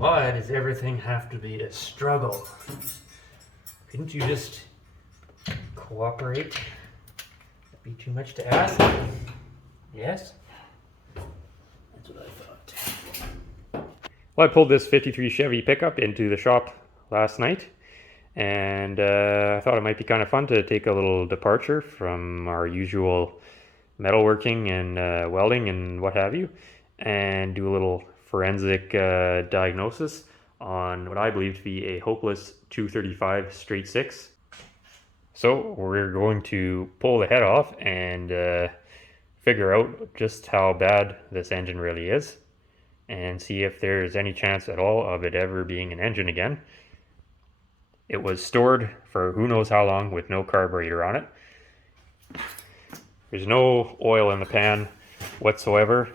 Why does everything have to be a struggle? Couldn't you just cooperate? That'd be too much to ask. Yes? That's what I thought. Well, I pulled this 53 Chevy pickup into the shop last night, and I thought it might be kind of fun to take a little departure from our usual metalworking and welding and what have you, and do a little forensic diagnosis on what I believe to be a hopeless 235 straight 6. So we're going to pull the head off and figure out just how bad this engine really is, and see if there's any chance at all of it ever being an engine again. It was stored for who knows how long with no carburetor on it. There's no oil in the pan whatsoever,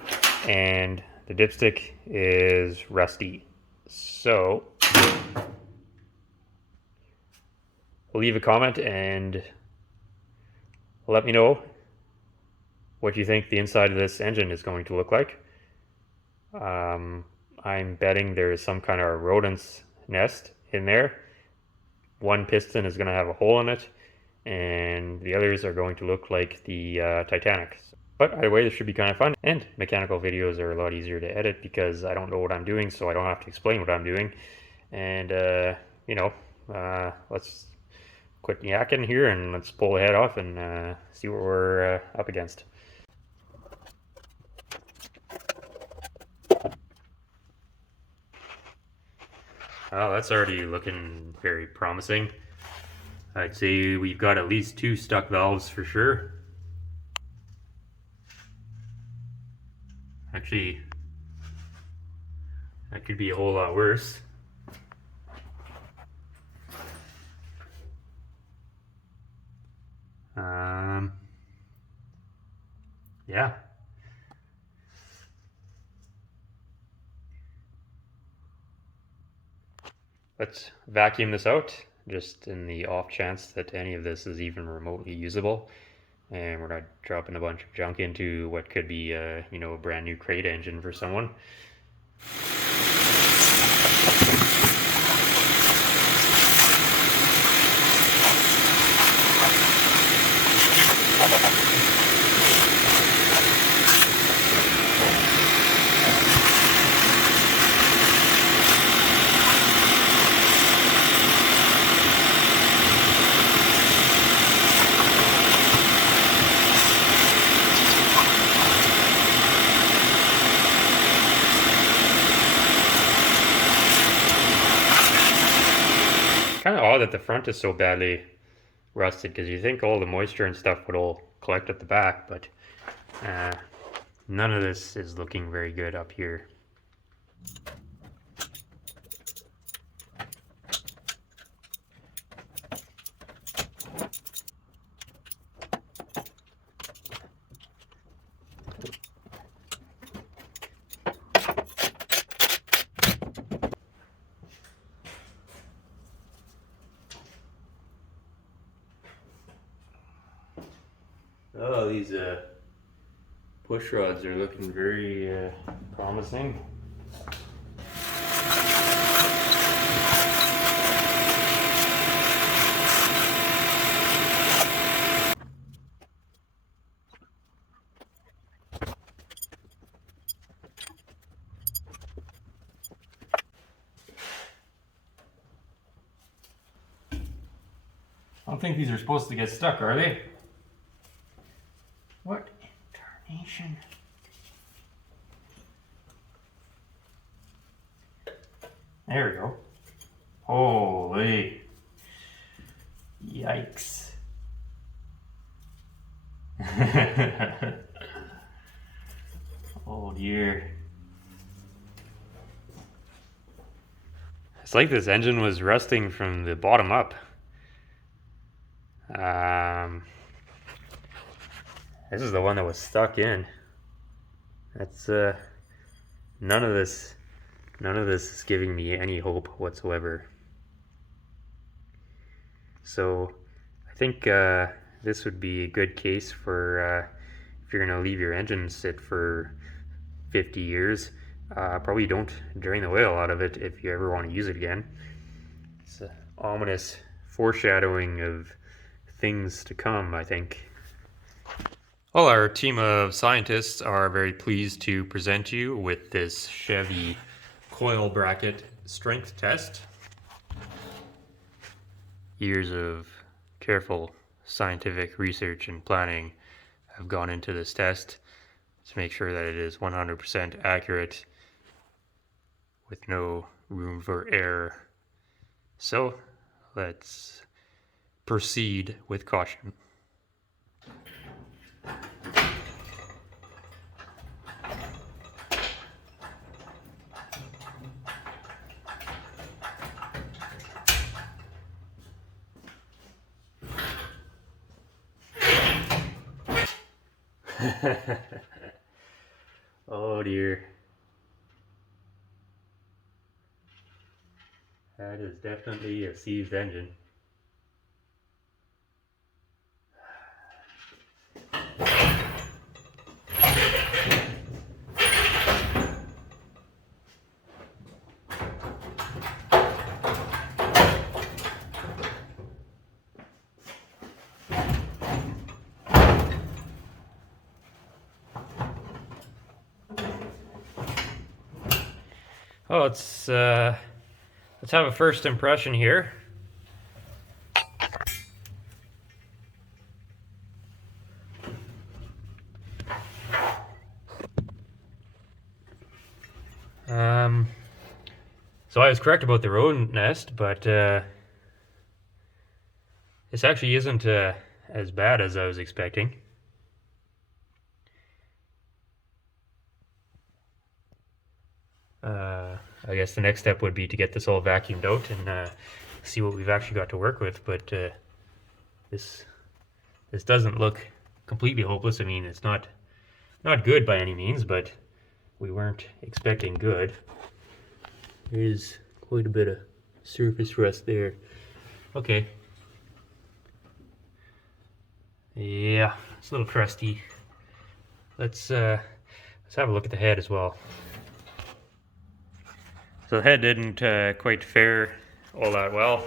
and the dipstick is rusty. So leave a comment and let me know what you think the inside of this engine is going to look like. I'm betting there is some kind of rodent's nest in there. One piston is going to have a hole in it, and the others are going to look like the Titanic. But either way, this should be kind of fun, and mechanical videos are a lot easier to edit because I don't know what I'm doing, so I don't have to explain what I'm doing. And let's quit yakking here and let's pull the head off and see what we're up against. Oh, that's already looking very promising. I'd say we've got at least 2 stuck valves for sure. Actually, that could be a whole lot worse. Yeah. Let's vacuum this out, just in the off chance that any of this is even remotely usable. And we're not dropping a bunch of junk into what could be a brand new crate engine for someone. Kind of odd that the front is so badly rusted, because you think all the moisture and stuff would all collect at the back, but none of this is looking very good up here. Oh, these push rods are looking very promising. I don't think these are supposed to get stuck, are they? What in tarnation? There we go. Holy. Yikes. Oh dear. It's like this engine was rusting from the bottom up. This is the one that was stuck in. That's none of this is giving me any hope whatsoever. So I think this would be a good case for if you're going to leave your engine sit for 50 years Probably don't drain the oil out of it if you ever want to use it again. It's an ominous foreshadowing of things to come, I think. Well, our team of scientists are very pleased to present you with this Chevy coil bracket strength test. Years of careful scientific research and planning have gone into this test to make sure that it is 100% accurate with no room for error. So let's proceed with caution. Oh dear. That is definitely a Siezed engine. Oh, let's have a first impression here. So I was correct about the rodent nest, but this actually isn't as bad as I was expecting. I guess the next step would be to get this all vacuumed out and see what we've actually got to work with, but this doesn't look completely hopeless. I mean, it's not good by any means, but we weren't expecting good. There's quite a bit of surface rust there. Okay. Yeah, it's a little crusty. Let's have a look at the head as well. So the head didn't quite fare all that well.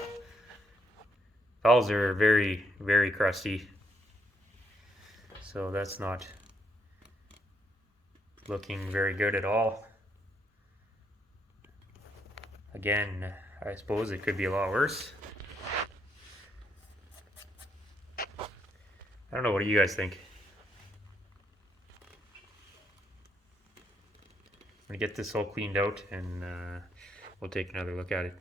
Valves are very, very crusty. So that's not looking very good at all. Again, I suppose it could be a lot worse. I don't know, what do you guys think? I'm gonna get this all cleaned out and we'll take another look at it.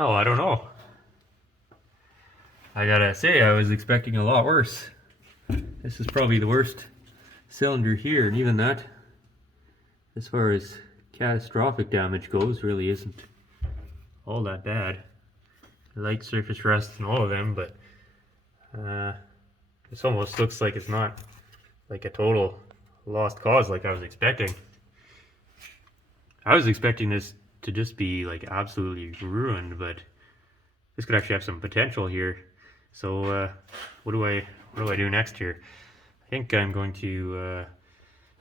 Oh, I don't know. I gotta say, I was expecting a lot worse. This is probably the worst cylinder here, and even that, as far as catastrophic damage goes, really isn't all that bad. Light surface rust in all of them, but this almost looks like it's not like a total lost cause like I was expecting. I was expecting this to just be like absolutely ruined, but this could actually have some potential here. So what do I do next here? I think I'm going to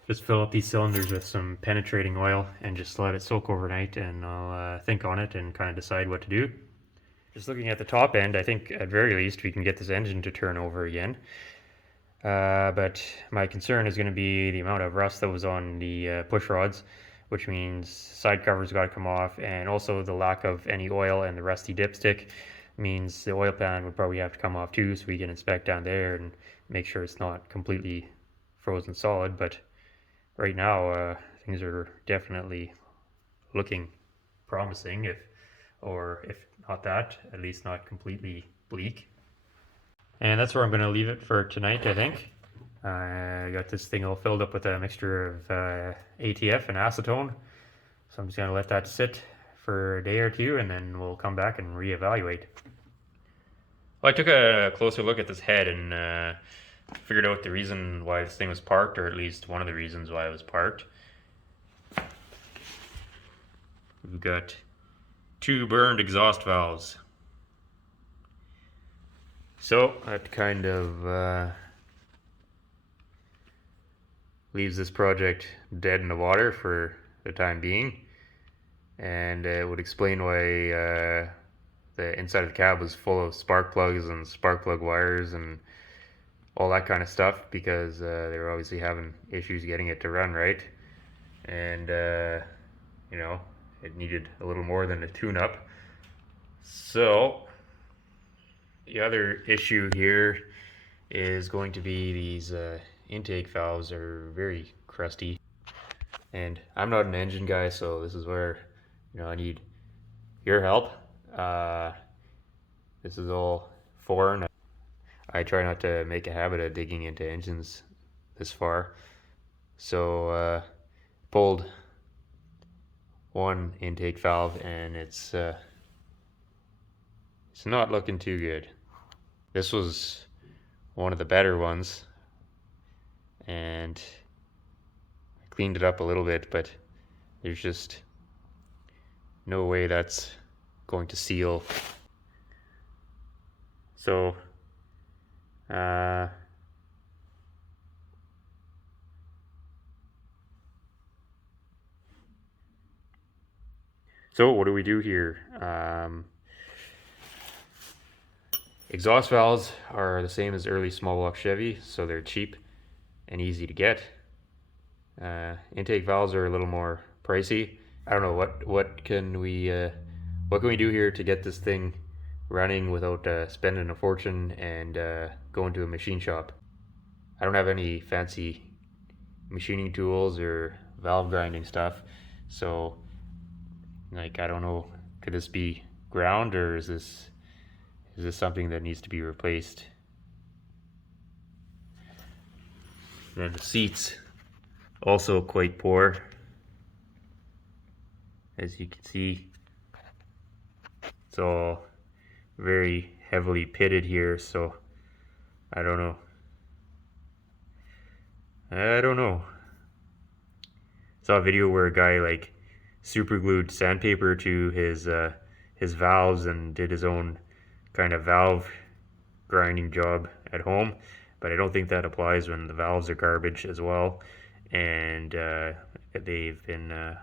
just fill up these cylinders with some penetrating oil and just let it soak overnight, and I'll think on it and kind of decide what to do. Just looking at the top end, I think at very least we can get this engine to turn over again. But my concern is going to be the amount of rust that was on the push rods, which means side covers got to come off, and also the lack of any oil and the rusty dipstick means the oil pan would probably have to come off too, so we can inspect down there and make sure it's not completely frozen solid. But right now things are definitely looking promising, or if not that, at least not completely bleak. And that's where I'm going to leave it for tonight, I think. I got this thing all filled up with a mixture of ATF and acetone. So I'm just going to let that sit for a day or two, and then we'll come back and reevaluate. Well, I took a closer look at this head and figured out the reason why this thing was parked, or at least one of the reasons why it was parked. We've got 2 burned exhaust valves. So that kind of leaves this project dead in the water for the time being, and it would explain why the inside of the cab was full of spark plugs and spark plug wires and all that kind of stuff, because they were obviously having issues getting it to run right, and you know, it needed a little more than a tune-up. So the other issue here is going to be these intake valves are very crusty, and I'm not an engine guy, so this is where, you know, I need your help. This is all foreign. I try not to make a habit of digging into engines this far, so pulled one intake valve and it's not looking too good. This was one of the better ones, and I cleaned it up a little bit, but there's just no way that's going to seal. So so what do we do here? Exhaust valves are the same as early small block Chevy, so they're cheap and easy to get. Intake valves are a little more pricey. I don't know what can we do here to get this thing running without spending a fortune and going to a machine shop. I don't have any fancy machining tools or valve grinding stuff, so like, I don't know, could this be ground, or is this something that needs to be replaced? And the seats also quite poor, as you can see. It's all very heavily pitted here, so I don't know. Saw a video where a guy like super glued sandpaper to his valves and did his own kind of valve grinding job at home, but I don't think that applies when the valves are garbage as well, and they've been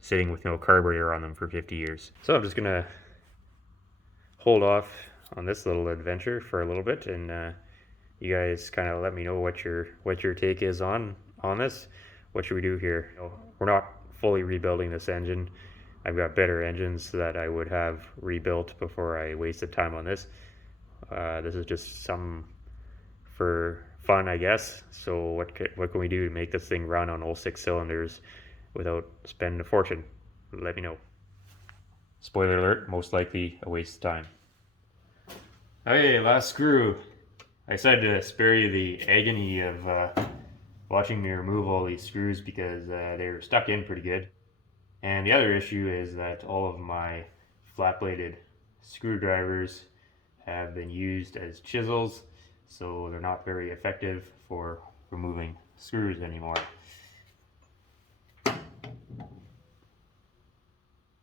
sitting with no carburetor on them for 50 years. So I'm just gonna hold off on this little adventure for a little bit, and you guys kind of let me know what your take is on this. What should we do here? You know, we're not fully rebuilding this engine. I've got better engines that I would have rebuilt before I wasted time on this. This is just some for fun, I guess. So what can we do to make this thing run on all 6 cylinders without spending a fortune? Let me know. Spoiler alert, most likely a waste of time. Okay, last screw. I decided to spare you the agony of watching me remove all these screws, because they're stuck in pretty good. And the other issue is that all of my flat-bladed screwdrivers have been used as chisels, so they're not very effective for removing screws anymore.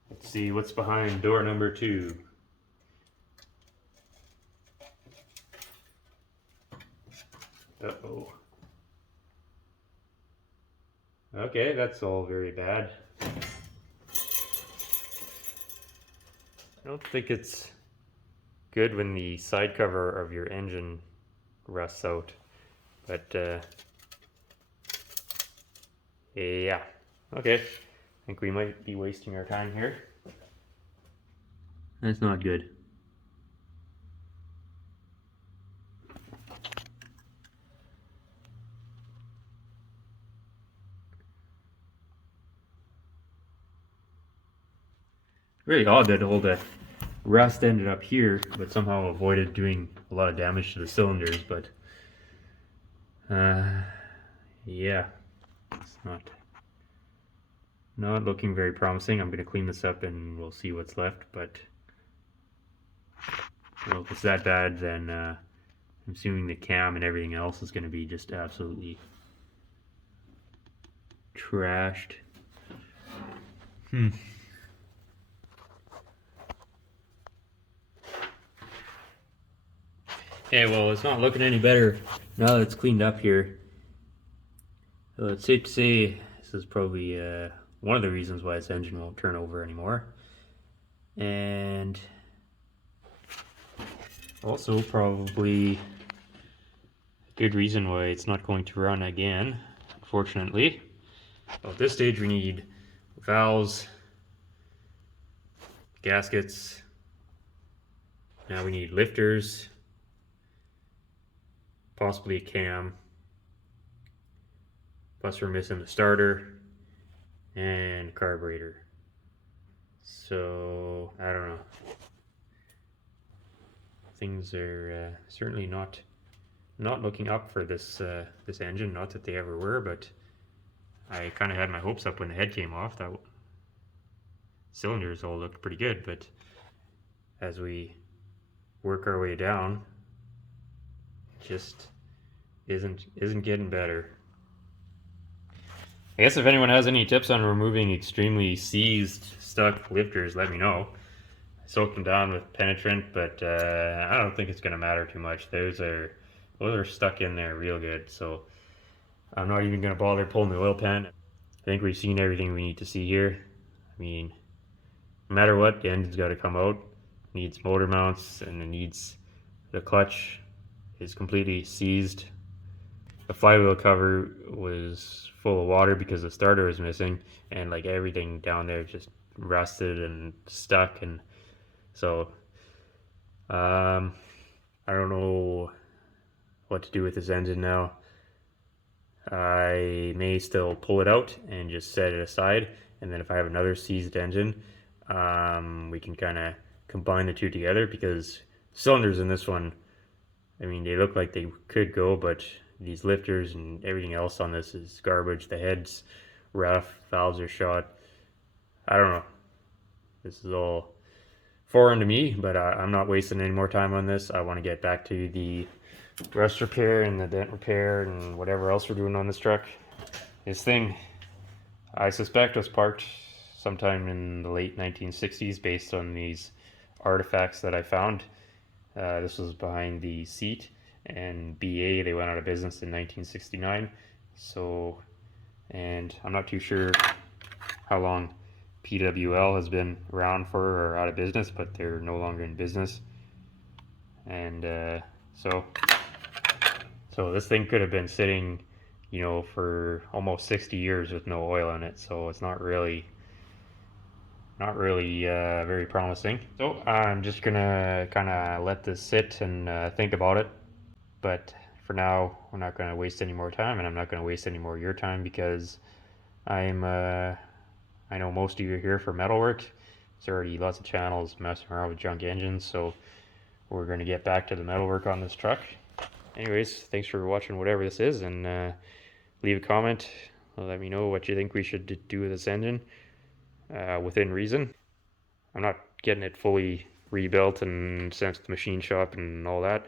Let's see what's behind door number 2. Uh-oh. Okay, that's all very bad. I don't think it's good when the side cover of your engine rusts out, but yeah, okay. I think we might be wasting our time here. That's not good. Really odd that all the rust ended up here, but somehow avoided doing a lot of damage to the cylinders. But yeah, it's not looking very promising. I'm going to clean this up and we'll see what's left. But well, if it's that bad, then I'm assuming the cam and everything else is going to be just absolutely trashed. Okay, well, it's not looking any better now that it's cleaned up here. So it's safe to say this is probably one of the reasons why this engine won't turn over anymore. And also probably a good reason why it's not going to run again, unfortunately. Well, at this stage we need valves, gaskets, now we need lifters, possibly a cam, plus we're missing the starter and carburetor. So I don't know, things are certainly not looking up for this this engine. Not that they ever were, but I kind of had my hopes up when the head came off. That cylinders all looked pretty good, but as we work our way down, just isn't getting better. I guess if anyone has any tips on removing extremely seized stuck lifters, let me know. I soaked them down with penetrant, but I don't think it's going to matter too much. Those are stuck in there real good, so I'm not even going to bother pulling the oil pan. I think we've seen everything we need to see here. I mean, no matter what, the engine's got to come out. It needs motor mounts, and it needs the clutch is completely seized. The flywheel cover was full of water because the starter was missing, and like everything down there just rusted and stuck, and so I don't know what to do with this engine now. I may still pull it out and just set it aside, and then if I have another seized engine, we can kind of combine the two together, because cylinders in this one, I mean, they look like they could go, but these lifters and everything else on this is garbage. The head's rough, valves are shot. I don't know. This is all foreign to me, but I'm not wasting any more time on this. I want to get back to the rust repair and the dent repair and whatever else we're doing on this truck. This thing, I suspect, was parked sometime in the late 1960s based on these artifacts that I found. This was behind the seat, and BA, they went out of business in 1969. So, and I'm not too sure how long PWL has been around for or out of business, but they're no longer in business. And so this thing could have been sitting, you know, for almost 60 years with no oil in it. So it's not really very promising. So I'm just gonna kind of let this sit and think about it. But for now, we're not going to waste any more time, and I'm not going to waste any more of your time, because I know most of you are here for metalwork. There's already lots of channels messing around with junk engines, so we're going to get back to the metalwork on this truck. Anyways, thanks for watching whatever this is, and leave a comment. Let me know what you think we should do with this engine, within reason. I'm not getting it fully rebuilt and sent to the machine shop and all that,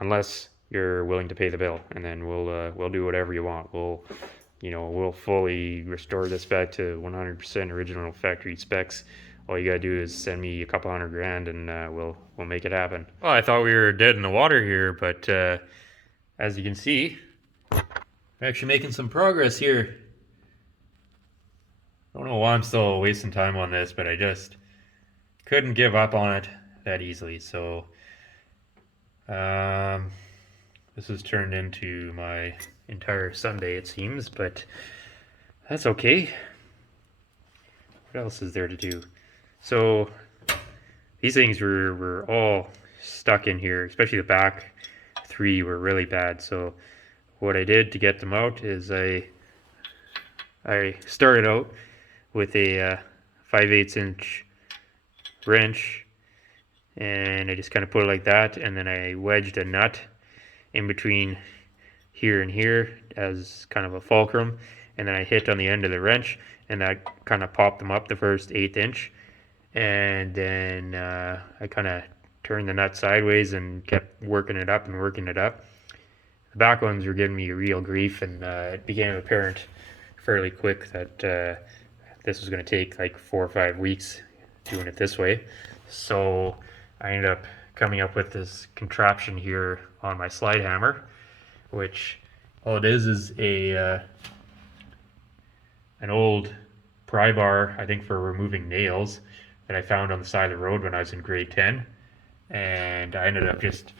unless you're willing to pay the bill, and then we'll do whatever you want. We'll fully restore this back to 100% original factory specs. All you gotta do is send me a couple $100,000, and we'll make it happen. Well, I thought we were dead in the water here, but as you can see, we're actually making some progress here. I don't know why I'm still wasting time on this, but I just couldn't give up on it that easily. So this has turned into my entire Sunday, it seems, but that's okay. What else is there to do? So these things were all stuck in here, especially the back three were really bad. So what I did to get them out is I started out with a 5/8 inch wrench, and I just kind of put it like that, and then I wedged a nut in between here and here as kind of a fulcrum, and then I hit on the end of the wrench, and that kind of popped them up the first 1/8 inch, and then I kind of turned the nut sideways and kept working it up and working it up. The back ones were giving me real grief, and it became apparent fairly quick that this was going to take like 4 or 5 weeks doing it this way. So I ended up coming up with this contraption here on my slide hammer, which all it is a an old pry bar, I think for removing nails, that I found on the side of the road when I was in grade 10, and I ended up just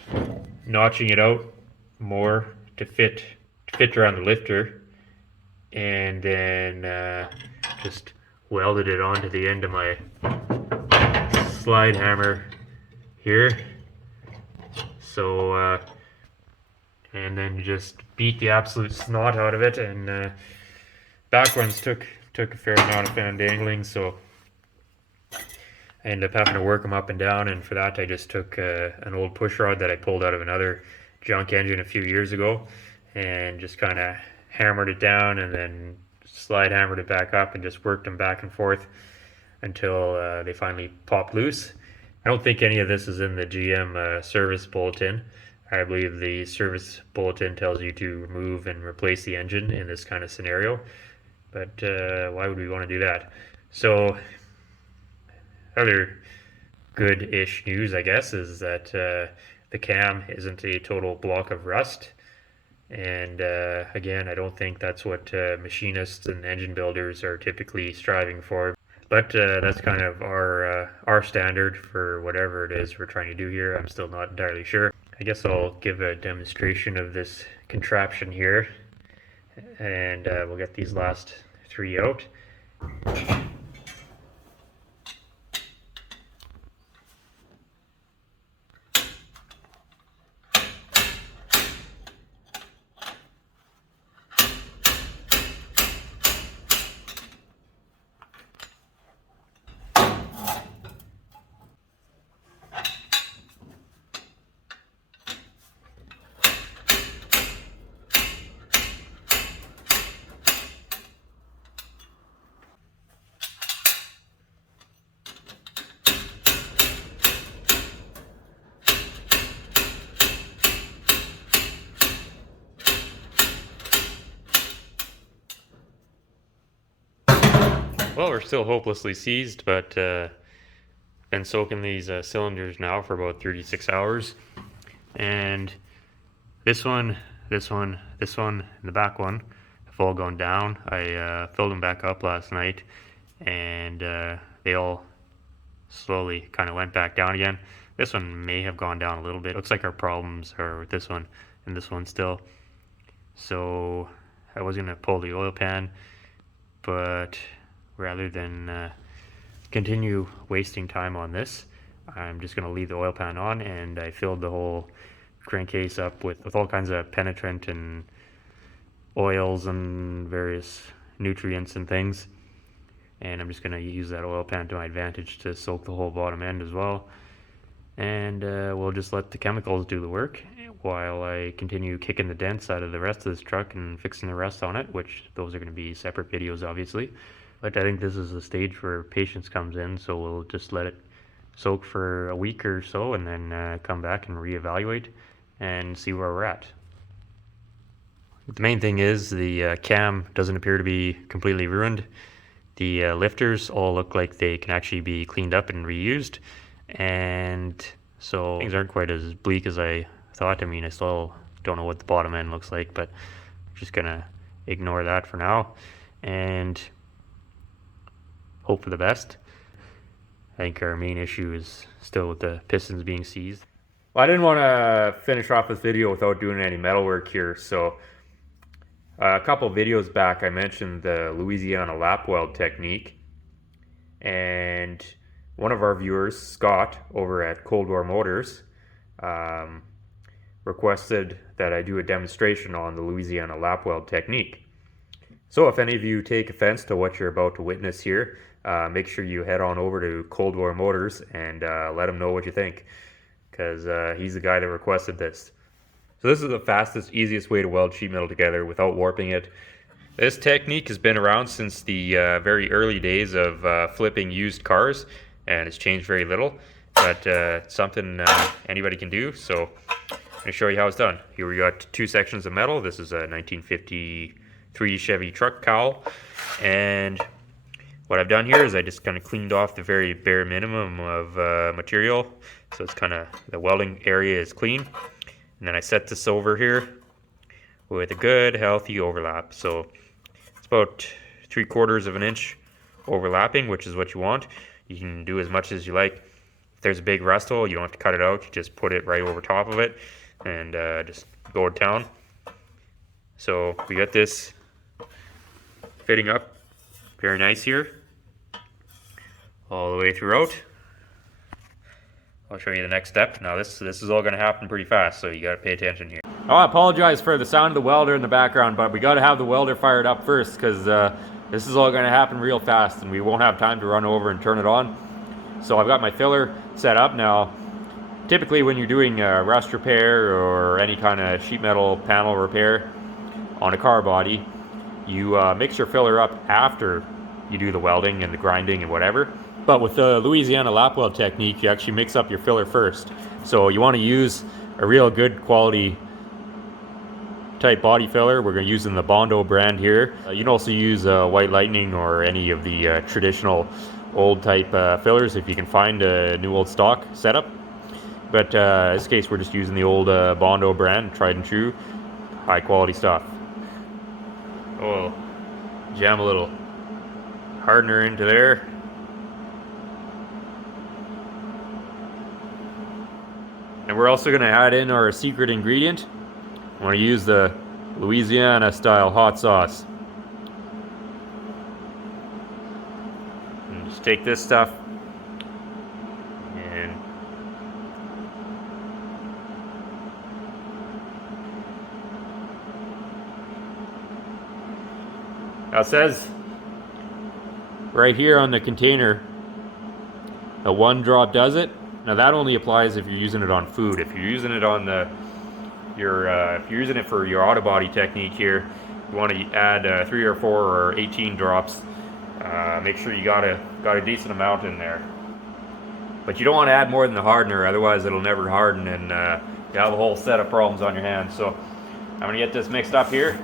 notching it out more to fit around the lifter, and then just welded it onto the end of my slide hammer here. So and then just beat the absolute snot out of it, and back ones took a fair amount of fandangling, so I ended up having to work them up and down, and for that I just took an old push rod that I pulled out of another junk engine a few years ago, and just kind of hammered it down, and then slide hammered it back up, and just worked them back and forth until they finally popped loose. I don't think any of this is in the GM service bulletin. I believe the service bulletin tells you to remove and replace the engine in this kind of scenario, but why would we want to do that? So other good-ish news, I guess, is that the cam isn't a total block of rust. And again, I don't think that's what machinists and engine builders are typically striving for. But that's kind of our standard for whatever it is we're trying to do here. I'm still not entirely sure. I guess I'll give a demonstration of this contraption here, and we'll get these last 3 out. Well, we're still hopelessly seized, but been soaking these cylinders now for about 36 hours. And this one, and the back one have all gone down. I filled them back up last night, and they all slowly kind of went back down again. This one may have gone down a little bit. Looks like our problems are with this one and this one still. So I was going to pull the oil pan, but rather than continue wasting time on this, I'm just going to leave the oil pan on, and I filled the whole crankcase up with all kinds of penetrant and oils and various nutrients and things, and I'm just going to use that oil pan to my advantage to soak the whole bottom end as well, and we'll just let the chemicals do the work while I continue kicking the dents out of the rest of this truck and fixing the rest on it, which those are going to be separate videos obviously. But I think this is the stage where patience comes in, so we'll just let it soak for a week or so, and then come back and reevaluate and see where we're at. The main thing is the cam doesn't appear to be completely ruined. The lifters all look like they can actually be cleaned up and reused, and so things aren't quite as bleak as I thought. I mean, I still don't know what the bottom end looks like, but I'm just gonna ignore that for now and hope for the best. I think our main issue is still with the pistons being seized. Well, I didn't want to finish off this video without doing any metalwork here, so a couple videos back I mentioned the Louisiana Lap Weld technique, and one of our viewers, Scott, over at Cold War Motors, requested that I do a demonstration on the Louisiana Lap Weld technique. So if any of you take offense to what you're about to witness here, make sure you head on over to Cold War Motors and let him know what you think, because he's the guy that requested this. So this is the fastest, easiest way to weld sheet metal together without warping it. This technique has been around since the very early days of flipping used cars, and it's changed very little, but it's something anybody can do. So I'm going to show you how it's done. Here we got 2 sections of metal. This is a 1953 Chevy Truck cowl, and what I've done here is I just kind of cleaned off the very bare minimum of material, so it's kind of, the welding area is clean. And then I set this over here with a good healthy overlap. So it's about 3/4 of an inch overlapping, which is what you want. You can do as much as you like. If there's a big rust hole, you don't have to cut it out. You just put it right over top of it and just go to town. So we got this fitting up very nice here, all the way throughout. I'll show you the next step. Now this is all going to happen pretty fast, so you got to pay attention here. Oh, I apologize for the sound of the welder in the background, but we got to have the welder fired up first, because this is all going to happen real fast and we won't have time to run over and turn it on. So I've got my filler set up now. Typically when you're doing rust repair or any kind of sheet metal panel repair on a car body, you mix your filler up after you do the welding and the grinding and whatever. But with the Louisiana Lap Weld technique, you actually mix up your filler first. So you want to use a real good quality type body filler. We're going to use the Bondo brand here. You can also use White Lightning or any of the traditional old type fillers if you can find a new old stock setup. But in this case, we're just using the old Bondo brand, tried and true, high quality stuff. Oh, jam a little hardener into there. And we're also going to add in our secret ingredient. I'm going to use the Louisiana style hot sauce. And just take this stuff and now it says right here on the container that 1 drop does it. Now that only applies if you're using it on food. If you're using it on if you're using it for your auto body technique here, you want to add 3 or 4 or 18 drops. Make sure you got a decent amount in there. But you don't want to add more than the hardener, otherwise it'll never harden and you have a whole set of problems on your hands. So I'm gonna get this mixed up here.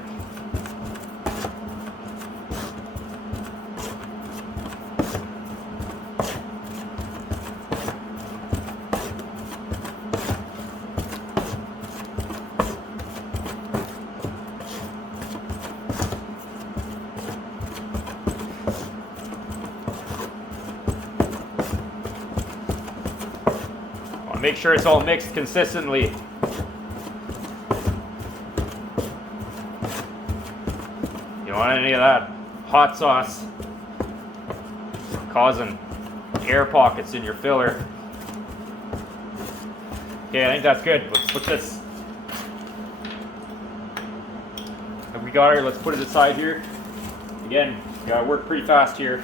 Make sure it's all mixed consistently. You don't want any of that hot sauce causing air pockets in your filler. Okay, I think that's good. Let's put this. Have we got it? Let's put it aside here. Again, you gotta work pretty fast here.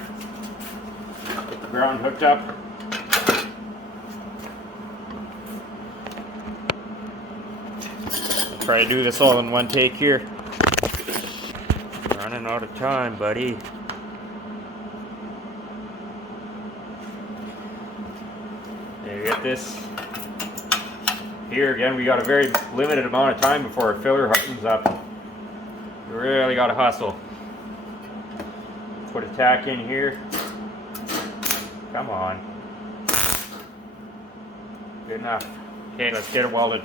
Get the ground hooked up. Try to do this all in one take here. Running out of time, buddy. There, you get this. Here again, we got a very limited amount of time before our filler hardens up. We really got to hustle. Put a tack in here. Come on. Good enough. Okay, let's get it welded.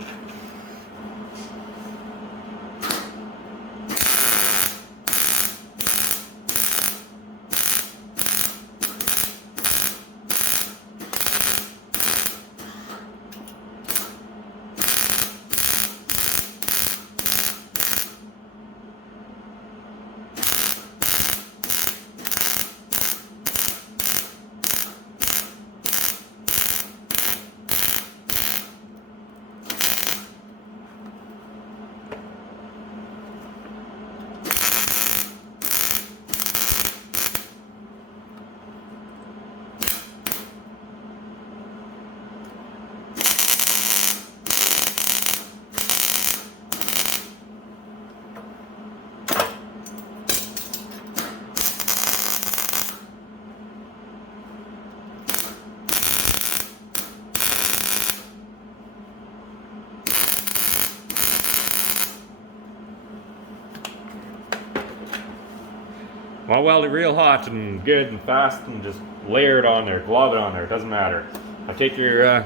Want to weld it real hot and good and fast and just layer it on there, glob it on there, it doesn't matter. Now take your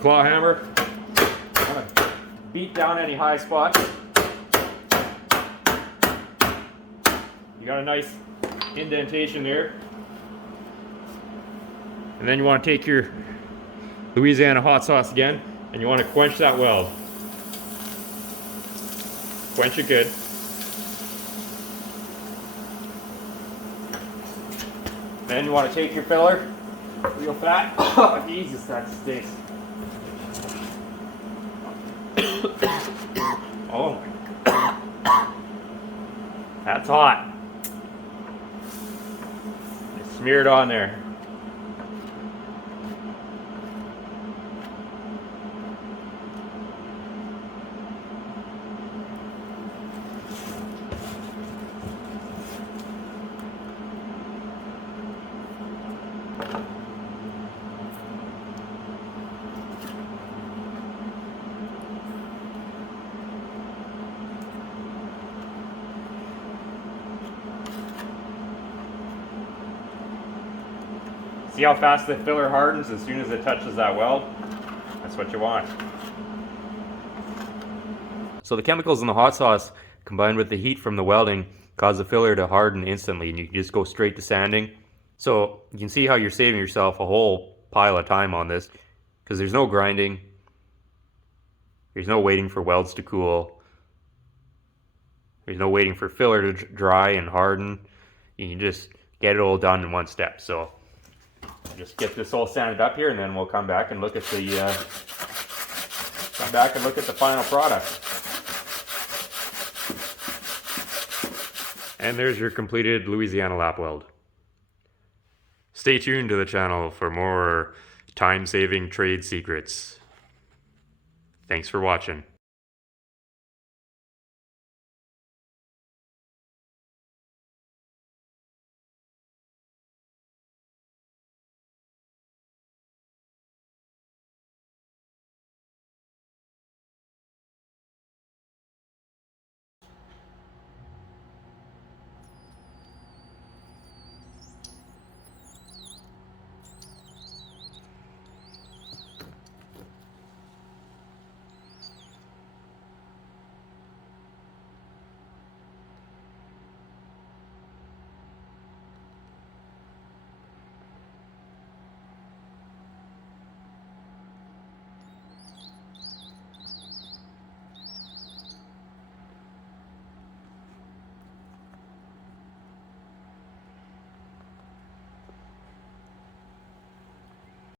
claw hammer, beat down any high spots. You got a nice indentation there. And then you want to take your Louisiana hot sauce again, and you want to quench that weld. Quench it good. Then you want to take your filler, real fat. Oh, Jesus, that stinks. Oh my God. That's hot. Just smear it on there. See how fast the filler hardens as soon as it touches that weld? That's what you want. So the chemicals in the hot sauce combined with the heat from the welding cause the filler to harden instantly, and you can just go straight to sanding. So you can see how you're saving yourself a whole pile of time on this, because there's no grinding, there's no waiting for welds to cool, there's no waiting for filler to dry and harden. You can just get it all done in one step. So just get this all sanded up here, and then we'll come back and look at the final product. And there's your completed Louisiana Lap Weld. Stay tuned to the channel for more time-saving trade secrets. Thanks for watching.